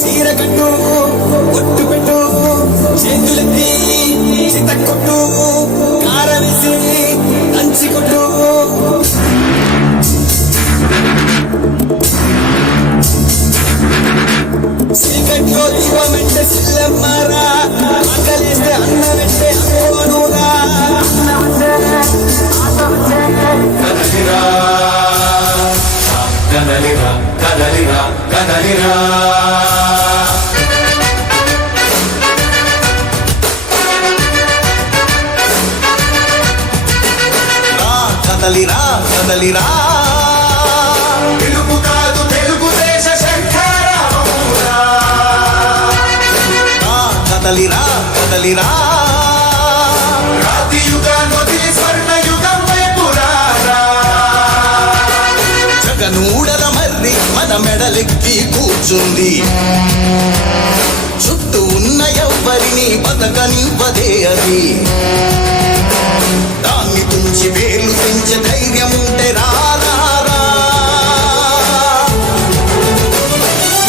చీరకట్టు ఒట్టు పెట్టు చేతులెత్తి చితకొట్టు కారవేసి దంచి కొట్టు చీకట్లో దీపమంటే సిల్లమ్మారా ఆకలిస్తే అన్నమంటే అమ్మోనురా కదలిరా కదలిరా కదలిరా కదలిరా కదలిరా కదలిరా తెలుగు కాదు తెలుగుదేశ శంఖారావురా కదలిరా కదలిరా రాతి యుగాన్ని స్వర్ణ యుగం వైపురారా జగనూడల మర్రి మన మెడలెక్కి కూర్చుంది చుట్టూ ఉన్న ఎవ్వరిని బతకనివ్వదే అది దాన్ని తుంచి వేలు పెంచే ధైర్యం ఉంటే రారా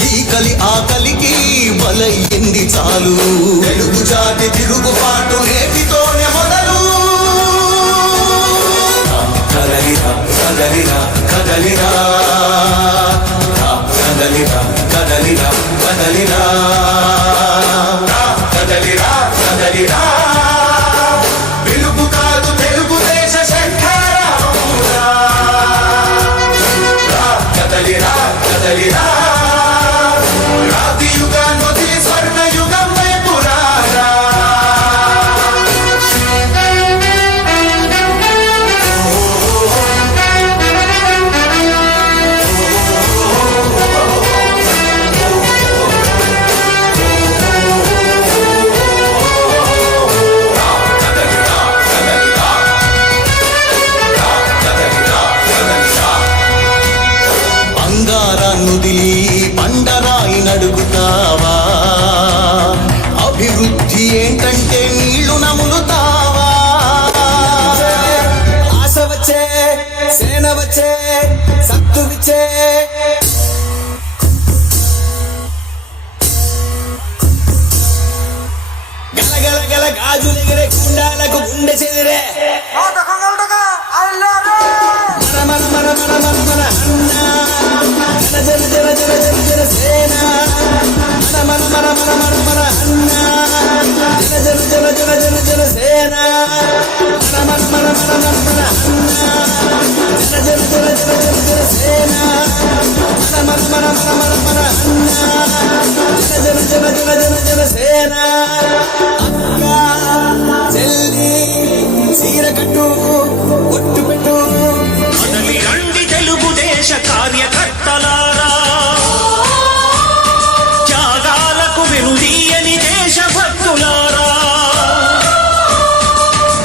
ఈ కలి ఆకలికి బలయ్యింది చాలు తెలుగు జాతి తిరుగుబాటు నేటితోనే మొదలు కదలిరా కదలిరా కదలిరా కదలిరా కదలిరా కదలిరా కదలిరా కదలిరా వెలుగు కాదు తెలుగుదేశ శంఖారావురా కదలిరా కదలిరా రాతి యుగాన్ని స్వర్ణ యుగం వైపురారా బంగారాన్నుదిలి పండరాయి నడుగుతావా అభివృద్ధి ఏంటంటే నీళ్లు నములుతావా ఆశ వచ్చే సేన వచ్చే సత్తు విచ్చే గలగల గల గాజులెగిరే గుండాలకు గుండె చెదిరే మన మన మన మన మన అన్న జన జన జన జన జన సేన మన మన మన మన మన మన అన్న జన జన జన జన జన జన సేన మన మన మన మన మన అన్న జన జన జన జన జన జన సేన మన మన మన మన మన అన్న జన జన జన జన జన సేన అక్క చెల్లి చీరకట్టు ఒట్టు పెట్టు తెలుగుదేశ కార్యకర్తలారా త్యాగాలకు వెనుదీయని దేశభక్తులారా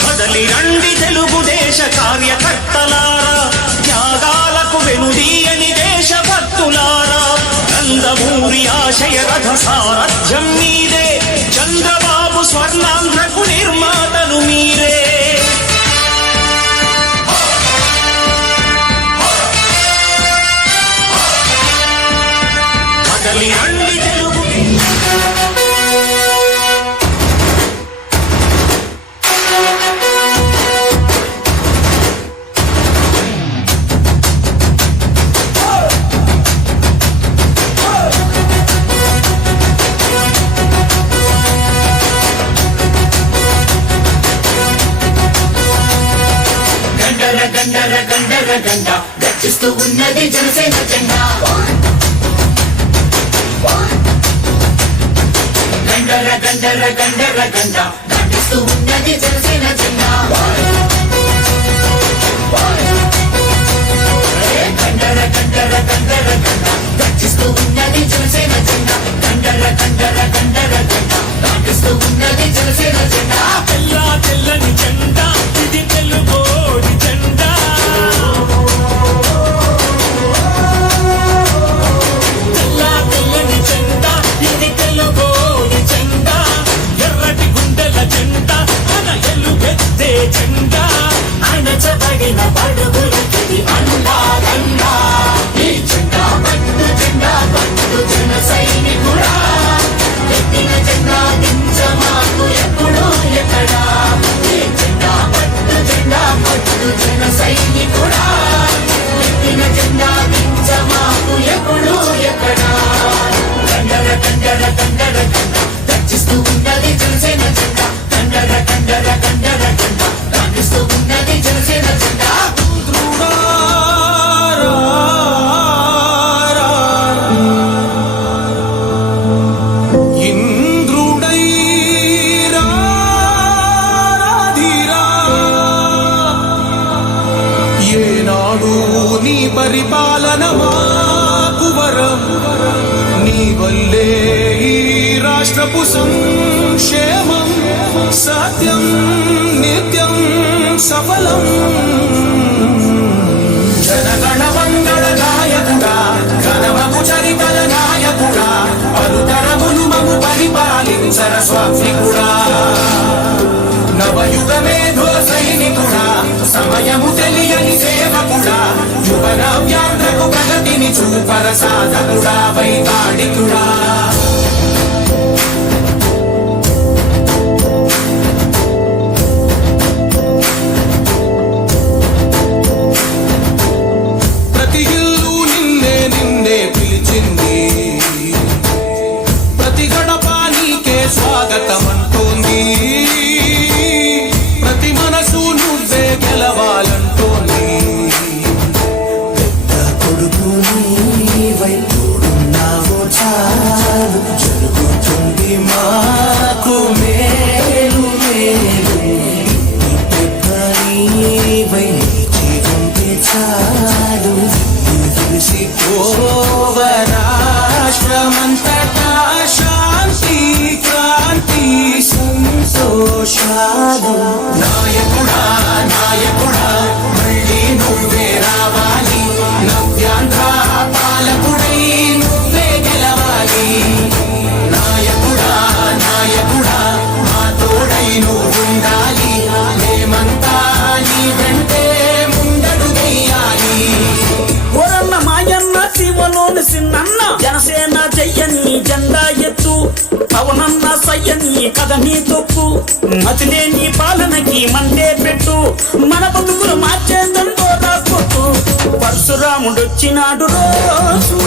కదలి రండి తెలుగుదేశ కార్యకర్తలారా త్యాగాలకు వెనుదీయని దేశభక్తులారా నందమూరి ఆశయ రథ సారథ్యం మీరే చంద్రబాబు స్వర్ణాంధ్రకు నిర్మాతలు మీరే రండి తెలుగు గండర గండర గండర గండ గర్జిస్తూ ఉన్నది జనసేన జెండా గండర గండర గండర గండ దాటిస్తూ ఉన్నది జనసేన జెండా గండర గండర గండర గండ గర్జిస్తూ ఉన్నది జనసేన జెండా గండర గండర గండర గండ దాటిస్తూ ఉన్నది జనసేన జెండా తెల్లా తెల్లని జెండా ఇది తెలుగోడి జెండా తెల్లా తెల్లని జెండా ఇది తెలుగు కండర కండ గర్జిస్తూ ఉన్నది జనసేన జెండా కండర కండర కండర కండ దాటిస్తూ ఉన్నది జనసేన జెండా నీ పరిపాలన మాకు వరం నీ వల్లే ఈ రాష్ట్రపు సంక్షేమం సత్యం నిత్యం సఫలం జనగణ మంగళ నాయకుడా ఘనమము చరితల నాయకుడా పలుతరములు మము పరిపాలించర స్వామికుడా నవయుగ మేధో సైనికుడా సమయము తెలియని సేవకుడా యువన వ్యాంధ్రకు ప్రగతిని చూపర సాధకుడా వైతాళికుడా ప్రతి ఇల్లు నిన్నే నిన్నే పిలిచింది ప్రతి గడప నీకే స్వాగతం అంటోంది ప్రతి మనసు నువ్వే గెలవాలంటోంది పెద్ద కొడుకు నీవై తోడున్నావో చాలు జరుగుతుంది మాకు మేలు మేలు పెద్ద నీవై జీవించే చాలు తెలిసిపోవ రాష్ట్రమంతటా శాంతి క్రాంతి సంతోషాలు నాయకుడా నాయకుడా మళ్ళీ నువ్వే రావాలి నవ్యాంధ్ర పాలకుడై నువ్వే గెలవాలి నాయకుడా నాయకుడా మా తోడై నువ్వుండాలి మేమంతా నీ వెంటే ముందడుగెయ్యాలి ఓరన్న మాయన్న శివలోని సిన్నన్న జనసేన చెయ్యని జెండా ఎత్తు పవనన్న సయ్యని కథని తొక్కు మతిలేని పాలనకి మండే పెట్టు మన బతుకులు మార్చేదండో రాకొట్టు పరశురాముడొచ్చినాడు రోజు